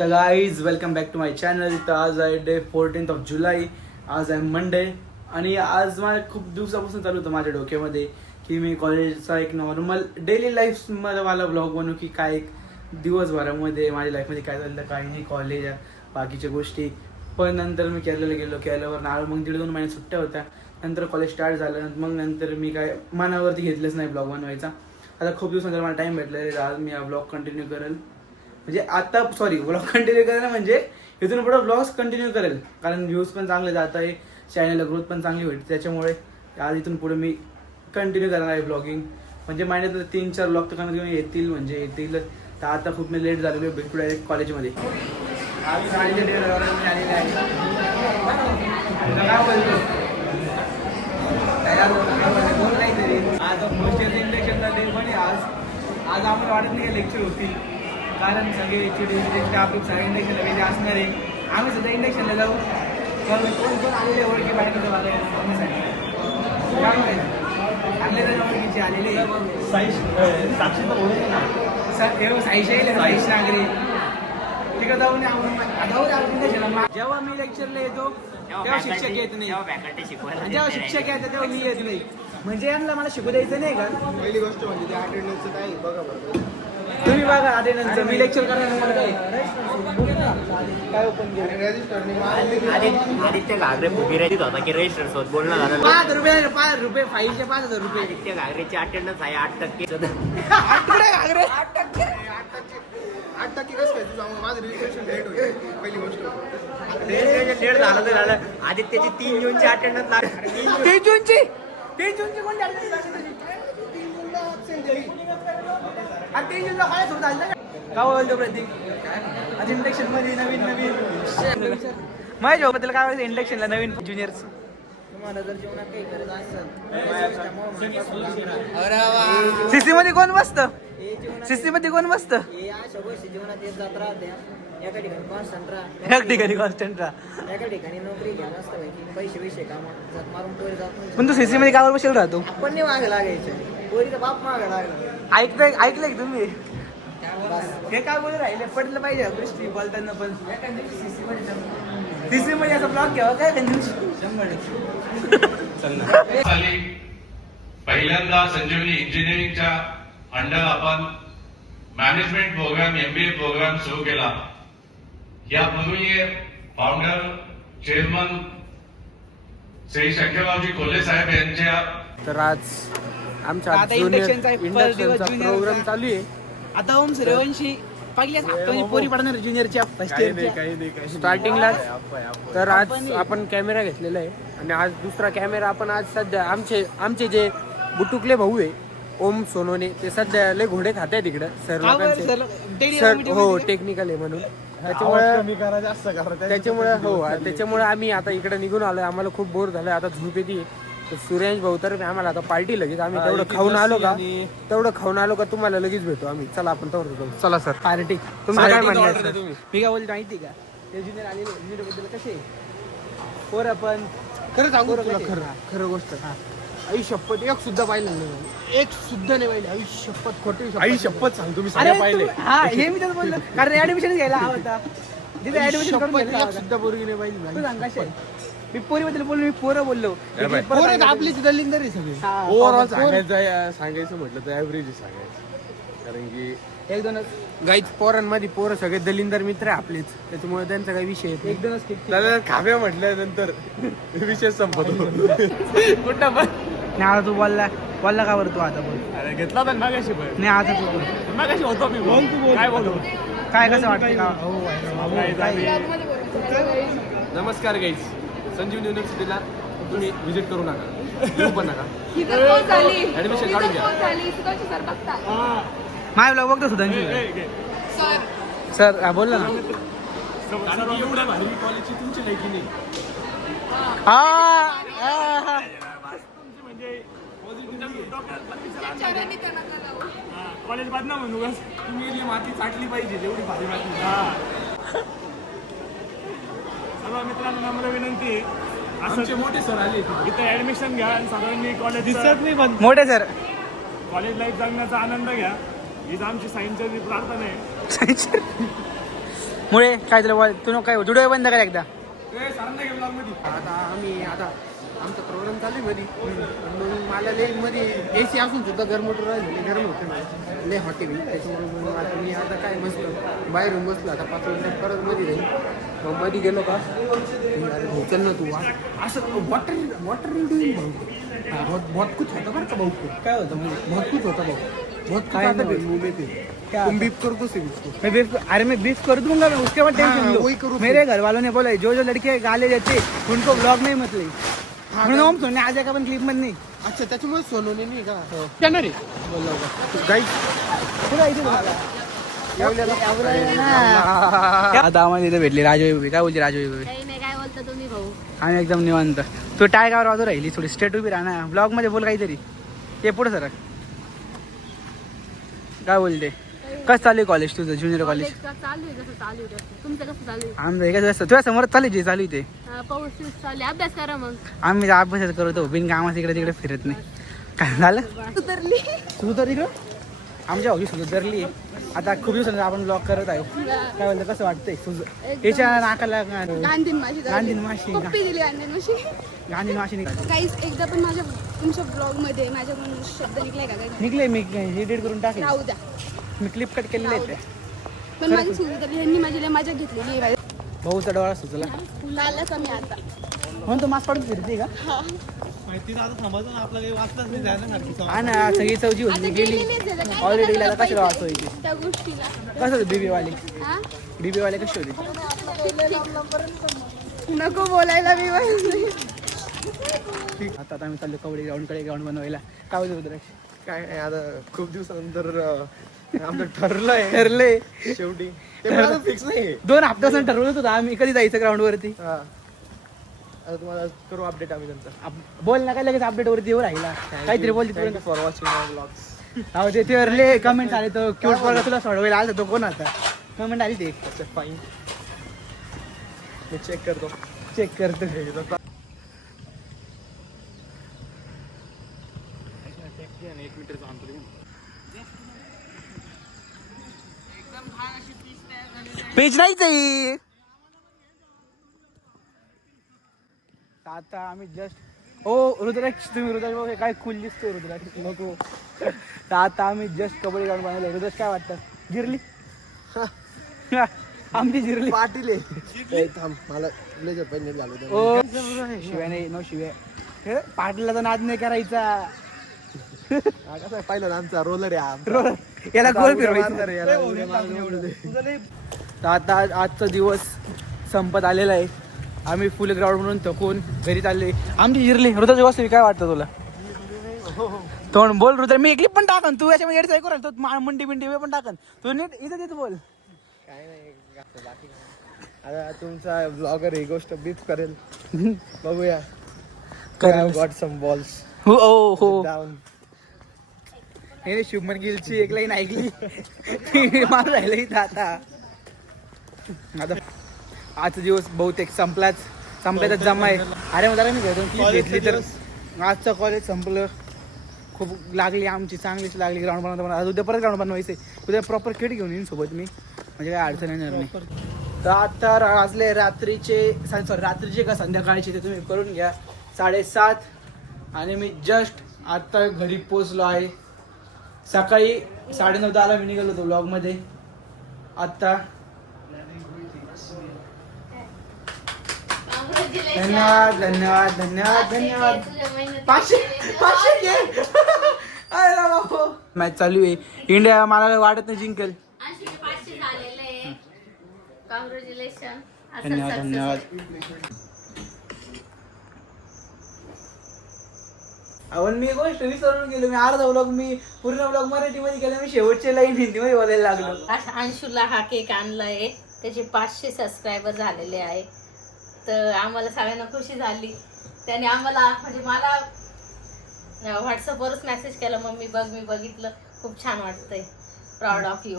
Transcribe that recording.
तर guys welcome back to my channel. तर आज आहे डे 14th ऑफ जुलै. आज आहे मंडे आणि आज मला खूप दिवसापासून चालू होतं माझ्या डोक्यामध्ये की मी कॉलेजचा एक नॉर्मल डेली लाईफमध्ये मला ब्लॉग बनवू की काय एक दिवसभरामध्ये माझ्या लाईफमध्ये काय झालं काय नाही, कॉलेज बाकीच्या गोष्टी. पण नंतर मी केरळला गेलो. केरळवर मग 1.5-2 महिने सुट्ट्या होत्या. नंतर कॉलेज स्टार्ट झालं. मग नंतर मी काय मनावरती घेतलंच नाही ब्लॉग बनवायचा. आता खूप दिवसानंतर मला टाईम भेटला आहे. आज मी हा ब्लॉग कंटिन्यू करेल. म्हणजे आता ब्लॉग कंटिन्यू करेल म्हणजे इथून पुढे ब्लॉग्स कंटिन्यू करेल, कारण व्ह्यूज पण चांगले जात आहे, चॅनलला ग्रोथ पण चांगली होईल. त्याच्यामुळे आज इथून पुढे मी कंटिन्यू करणार आहे ब्लॉगिंग. म्हणजे महिन्यात 3-4 ब्लॉग तर कमीत कमी येतील. तर आता खूप मी लेट झालेलो आहे. भेटू डायरेक्ट कॉलेजमध्ये. आज साडेचे 1:30 मी आलेले आहे. काय बोलतो बोल नाही तरी आज फर्स्ट इयर इंडक्शनला डे पण आज आम्हाला वाटत नाही लेक्चर होतील, कारण सगळे स्टाफ सगळे इंडक्शनला वेगळे असणार आहे. आम्ही सुद्धा इंडक्शनला जाऊ. कोण कोण आलेले ओळखी बाहेर बघण्यासाठी आणले तर ओळखीचे आलेले साक्षी नागरे तिकडे जाऊन जेव्हा मी लेक्चरला येतो तेव्हा शिक्षक येत नाही, जेव्हा शिक्षक येतात तेव्हा मी येत नाही. म्हणजे यांना मला शिकू द्यायचं नाही का? पहिली गोष्ट म्हणजे त्या अटेंडन्सचं काय बघा बरं. तुम्ही बघा अटेंडन्सचं. मी लेक्चर करणार मला काय ओपन आदित्य घागरे भुगीराजीत होता की रजिस्टर सोबत बोलणं झालं. 5 रुपये फाईलचे 5,000 रुपये. आदित्य घागरेची अटेंडन्स आहे 8%. 8% कसं काय तुझं? माझं रजिस्ट्रेशन लेट होईल. पहिली गोष्ट लेट झालं तर झालं. आदित्यची 3 जूनची अटेंडन्स लागली. 3 जूनची कोणती attendance लागली? 3 जूनला absent झाली. आणि 3 जूनला काय सुरू झालं का बोलतो प्रतीक? आज इंडक्शन मध्ये नवीन माझ्या जॉबबद्दल काय बोलतो? इंडक्शनला नवीन ज्युनियर्स. तुम्हाला जर जीवनात काही करत असेल सीसी मध्ये कोण बसतं? सीसी मध्ये कोण बसतं? अशा गोष्टी जीवनात येत जात राहत्या. एका ठिकाणी कॉन्स्टंट राहा, एक ठिकाणी कॉन्स्टंट राहा. एका ठिकाणी नोकरी घ्या मस्त पैकी पैसे कामात जात मारून पोरी जात नाही. पण तू सीसी मध्ये कावर बसेल राहतो? आपण नाही मागे लागायचे, पोरीचा बाप मागे लागला. ऐकलंय की तुम्ही? हे काय बोलू राहिले? पडलं पाहिजे गोष्टी बोलताना. पण सीसी मध्ये असं ब्लॉग घ्यावं काय? 100 साली पहिल्यांदा संजीवनी इंजिनिअरिंगच्या अंडर आपण मॅनेजमेंट प्रोग्राम MBA प्रोग्राम सुरू केला. यापूर्वी फाउंडर चेअरमन श्री शंकररावजी कोल्हे साहेब यांच्या. तर आज आमचा आता इंडक्शनचा प्रोग्राम चालू आहे. आता ओम सूर्यवंशी पहिल्याच हप्त्यामध्ये पोरी पडणार ज्युनियरच्या फर्स्ट इयरच्या. स्टार्टिंगला तर आज आपण कॅमेरा घेतलेला आहे आणि आज दुसरा कॅमेरा आपण आज सध्या आमचे जे बुटुकले भाऊ आहे ओम सोनोने, ते सध्या लय घोडे खात आहे तिकडं सर लोकांचे. सर हो टेक्निकल आहे म्हणून त्याच्यामुळे आम्ही आता इकडे निघून आलोय. आम्हाला खूप बोर झालं, आता झोप येते. तर सूर्यांश भाऊ तर आम्हाला आता पार्टी लगेच. आम्ही तेवढं खाऊन आलो का तुम्हाला लगेच भेटू आम्ही. चला आपण तेवढं जाऊ. चला सर पार्टी. तुमचं काय म्हणणं? मी काय बोलतो माहिती का? ते ज्युनियर आलेले ज्युनियर बद्दल कसे पोरं पण खरं सांगू तुला खरं गोष्ट. आई शपथ एक सुद्धा पाहिलं नाही, एक सुद्धा नाही पाहिले. आई शपथ खोटी आई शपथ सांगतो मी अरे हा हे मी त्याचं बोललो, कारण ऍडमिशन घ्यायला हवा होता. तिथे ऍडमिशन करून घ्यायला हवा होता. सुद्धा पोरगी नाही पाहिली. तू सांग कसे मी पोरीबद्दल बोललो, मी पोरं बोललो. आपली दलिंदर आहे सगळी. ओव्हरऑल सांगायचं म्हटलं तर ऍव्हरेज सांगायचं, कारण की 1-2 गाईच पोरांमध्ये पोरं सगळे दलिंदर मित्र आहे आपलेच. त्याच्यामुळे त्यांचा काही विषय येत 1-2 नाही. खाव्या म्हटल्यानंतर विषय संपतो कुठं पण नाही. आता तू बोलला का बरं? तू आता बोल. अरे घेतला तर मागाशी नाही आता तू बोल. मागाशी होतो मी. बोल तू काय बोलतो काय कसं वाटतं का? नमस्कार गाईज, संजीवनी युनिव्हर्सिटीला तुम्ही व्हिजिट करू नका, येऊ पण नका. ऍडमिशन काढून घ्या. माय ब्लॉग बघतो सुधांशी सर. बोलला ना. एवढ्या भारी कॉलेजची तुमची लायकी नाही. कॉलेज बदनाम म्हणू बस. तुम्ही माती चाटली पाहिजे, एवढी भारी माती. सर्व मित्रांनो नम्र विनंती आहे, आमचे मोठे सर आले इथे ऍडमिशन घ्या आणि सर्वांनी कॉलेज मोठे सर कॉलेज लाईफ जगण्याचा आनंद घ्या. हीच आमची सायन्सची प्रार्थना आहे. मुळे काय तुला बोल, तू नको काय जुडो बंद कर एकदा. आता आमचा प्रोग्राम चालू आहे मध्ये मग मला लई मध्ये एसी असून सुद्धा गरम होतं राहिलं गरम होतं मला लई हॉटेल त्याच्यामुळे मग आता मी आता काय मस्त बाहेरून बसलो आता 5 मिनिटात परत मध्ये जाईल मग मध्ये गेलो का भाऊ चल ना तू असं वॉटर रिडिंग भाऊ बहुत कुछ होतं बरं का भाऊ काय होतं म्हणजे बहुत कुछ होता भाऊ बहुत काय आता नाही मुंबई पे क्या तुम बीप कर दो से उसको मैं बीफ, अरे मैं बीफ कर दूंगा, मैं उसके बाद हाँ, टेंशन वही लो. करो मेरे घर वालों ने बोला जो लड़के गाले देते उनको ब्लॉग नहीं मतलब हाँ, म्हणून ओम सोने आज का पण क्लिप मध्ये नाही. अच्छा त्याच्यामुळे सोनवणे नाही का येणार आहे गाई आता आम्हाला इथे भेटली राजू काय बोलते राजू काही नाही, काय बोलता तुम्ही भाऊ? आम्ही एकदम निवांत. तू टाळगावर वाजू राहिली थोडी स्टेट उभी राहा ना, ब्लॉग मध्ये बोल काहीतरी. ये पुढे सर काय बोलते, कसं चालू आहे कॉलेज तुझं ज्युनियर कॉलेज? का चालू आहे, कसं चालू आहे तसं. तुमचं कसं चालू आहे? आमचं एकाच वाजता तुझ्या समोर चालू आहे जे चालू आहे ते. पाऊस बिऊस चालू आहे, अभ्यास करा मग. आम्ही अभ्यास करतो बिन कामास इकडे तिकडे फिरत नाही. काय झालं तू तर इकडं आमच्या भाऊजी सुधरली. आता खूप दिवसांनी आपण ब्लॉग करत आहे. काय बोलतं कसं वाटतंय तुझं याच्या नाकाला गांधीन माशी गांधीन माशी पप्पी दिली गांधीन माशी. गांधीन माशी काहीच एकदा पण माझ्या तुमच्या ब्लॉग मध्ये माझ्याकडून शब्द निघलाय का काय? निघले. मी एडिट करून टाकले, राहू द्या. मी क्लिप कट केलेले आहेत. पण माझी सुरू यांनी माझी लय मजा घेतलेली आहे. भाऊचा डोळा सुचला लाला कमी आता म्हणून तू मास्क पाडून फिरते का? हा ना, सगळी चौजी होती गेली ऑलरेडी. कशाला वाचवायची? त्या गोष्टीला कसं होतं बीबी वाली? हा? बीबी वाले कशी होती? नको बोलायला मी आता आम्ही चाललो कबड्डी ग्राउंड बनवायला. काय होतं रुद्राक्ष? काय नाही, आता खूप दिवसानंतर आमचं ठरलंय शेवटी. ते पण फिक्स नाही. 2 हप्त्यापासून ठरवलं होतं आम्ही कधी जायचं ग्राउंड वरती. हा, आता तुम्हाला करू अपडेट आम्ही नंतर. बोल ना काय लगेच अपडेट वरती येऊ राहिला काहीतरी बोल तिथपर्यंत. For watching my blogs. अहो ते वरले कमेंट आले तर क्यूट पोरगा तुला सोडवायला आला तो कोण आता कमेंट आली ते अच्छा फाईन, मी चेक करतो. चेक करतो. पेज नाहीच आहे. आता आम्ही जस्ट रुद्राक्ष तुम्ही रुद्राक्ष काय खुल दिसतो रुद्राक्ष नको. तर आता आम्ही जस्ट कबड्डी ग्राउंड बनवलं. रुद्राक्ष काय वाटतं जिरली? आमची जिरली. पाटील आहे. थांब, मला लय पहिले झालं होतं. ओ शिव्या नाही नो शिव्या. हे, पाटलाचा नाद नाही करायचा. हा, कसं आहे, पाहिलं ना आमचा रोलर आहे हा. याला गोल उड्या फिरवायचा. मारणार आहे, याला उड्या मारणार आहे. तर आता आजचा दिवस संपत आलेला आहे. आम्ही फुल ग्राउंड म्हणून थकून घरी चालले. आमची जिरली. रुद्राची वस्तू काय वाटतं तुला? तोंड बोल रुद्र. मी एक पण टाकन तू याच्यामध्ये एडच ऐकू राहिला. तू मंडी बिंडी पण टाकन तू नीट इथं तिथं बोल. काय नाही, बाकी आता तुमचा ब्लॉगर ही गोष्ट बीप करेल. बघूया. गॉट सम बॉल्स हो डाऊन. हे शुभमन गिलची एक लाईन ऐकली मार राहिलं इथं. आता आजचा दिवस बहुतेक संपल्याचा जमा आहे. अरे मग जरा मी घेतली तर आजचं कॉलेज संपलं. खूप लागली आमची चांगलीच लागली ग्राउंड बनवता. आज उद्या परत ग्राउंड बनवायचं. उद्या प्रॉपर किट घेऊन येईन सोबत मी, म्हणजे काय अडचण येणार नाही. तर आता वाजले रात्रीचे का संध्याकाळचे ते तुम्ही करून घ्या 7:30. आणि मी जस्ट आता घरी पोचलो आहे. सकाळी 9:30 मी निघालो होतो ब्लॉगमध्ये. आत्ता धन्यवाद धन्यवाद धन्यवाद धन्यवाद. 500 मॅच चालू आहे. इंडिया मला वाटत नाही जिंकेल. 500 झालेले आहे. कॉंग्रॅच्युलेशन. धन्यवाद धन्यवाद. आपण मी गोष्ट विसरून गेलो. मी अर्धा ब्लॉग मी पूर्ण ब्लॉग मराठीमध्ये केला. मी शेवटचे लाईन हिंदीमध्ये बोलायला लागलो. अंशूला हा केक आणलाय. त्याचे 500 सबस्क्रायबर झालेले आहे. तर आम्हाला सगळ्यांना खुशी झाली. त्याने आम्हाला म्हणजे मला व्हॉट्सअपवरच मेसेज केला, मम्मी बघ मी बघितलं, खूप छान वाटतंय, प्राऊड ऑफ यू.